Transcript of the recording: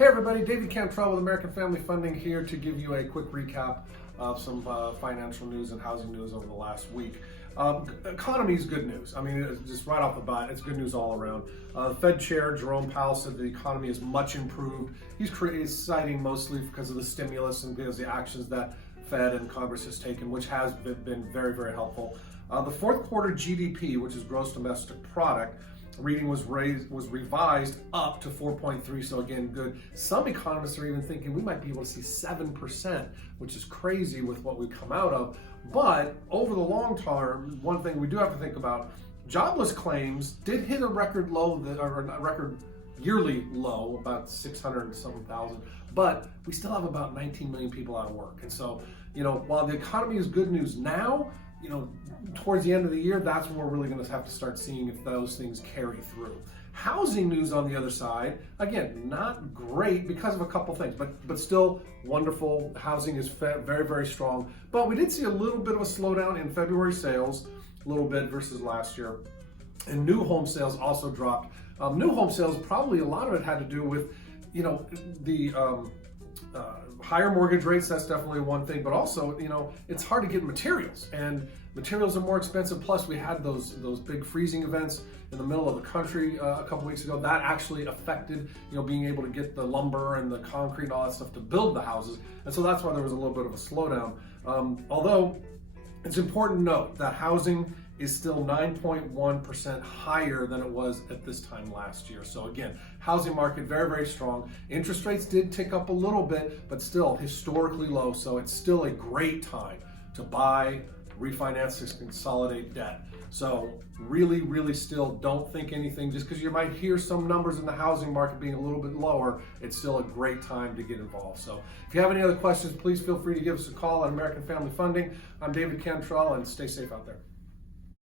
Hey everybody, David Cantrell with American Family Funding here to give you a quick recap of some financial news and housing news over the last week. Economy is good news. I mean, just right off the bat, it's good news all around. The Fed Chair Jerome Powell said the economy is much improved. He's citing mostly because of the stimulus and because of the actions that Fed and Congress has taken, which has been very, very helpful. The fourth quarter GDP, which is gross domestic product, reading was revised up to 4.3, so again, good. Some economists are even thinking we might be able to see 7%, which is crazy with what we come out of. But over the long term, one thing we do have to think about, jobless claims did hit a record low, or a record yearly low, about 600 and something thousand, but we still have about 19 million people out of work. And so, while the economy is good news now, towards the end of the year, that's when we're really going to have to start seeing if those things carry through. Housing news on the other side, again, not great because of a couple things, but still wonderful. Housing is very, very strong. But we did see a little bit of a slowdown in February sales, a little bit versus last year. And new home sales also dropped. New home sales, probably a lot of it had to do with, the higher mortgage rates. That's definitely one thing, but also, it's hard to get materials, and materials are more expensive. Plus, we had those big freezing events in the middle of the country a couple weeks ago. That actually affected, being able to get the lumber and the concrete and all that stuff to build the houses, and so that's why there was a little bit of a slowdown. Although it's important to note that housing is still 9.1% higher than it was at this time last year. So again, housing market very, very strong. Interest rates did tick up a little bit, but still historically low. So it's still a great time to buy, refinance, and consolidate debt. So really, really still don't think anything, just because you might hear some numbers in the housing market being a little bit lower, it's still a great time to get involved. So if you have any other questions, please feel free to give us a call at American Family Funding. I'm David Cantrell, and stay safe out there.